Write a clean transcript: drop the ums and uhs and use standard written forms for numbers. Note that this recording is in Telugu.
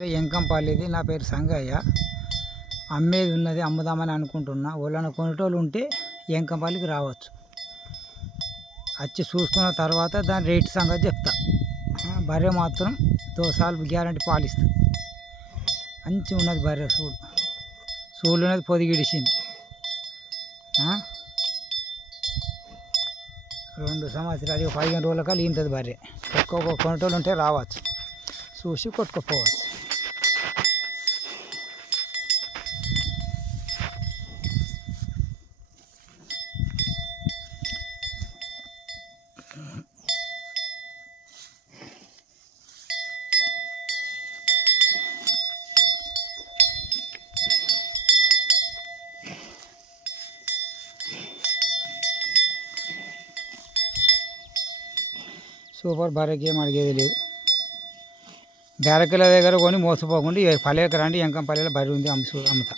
ఎంకంపల్లిది. నా పేరు సంగయ్య. అమ్మేది ఉన్నది, అమ్ముదామని అనుకుంటున్నా. వాళ్ళని కొనేటోళ్ళు ఉంటే ఎంకంపల్లికి రావచ్చు. వచ్చి చూసుకున్న తర్వాత దాని రేటు సంగతి చెప్తా. బర్రె మాత్రం దోసాలు గ్యారంటీ పాలిస్తుంది. మంచిగా ఉన్నది బర్రె. సూళ్ళు ఉన్నది, పొదిగిడిచింది. 2 సంవత్సరాలు 15 రోజుల కాలు ఈంతది బర్రె. ఒక్కొక్క కొనేటోళ్ళు ఉంటే రావచ్చు, చూసి కొట్టుకుపోవచ్చు. సూపర్ బర్రెకి ఏం అడిగేది లేదు. బేరకిల దగ్గర కొని మోసపోకుండా పల్లెకి రండి, ఎంకంపల్లిలో బర్రె ఉంది, అమ్ముతా.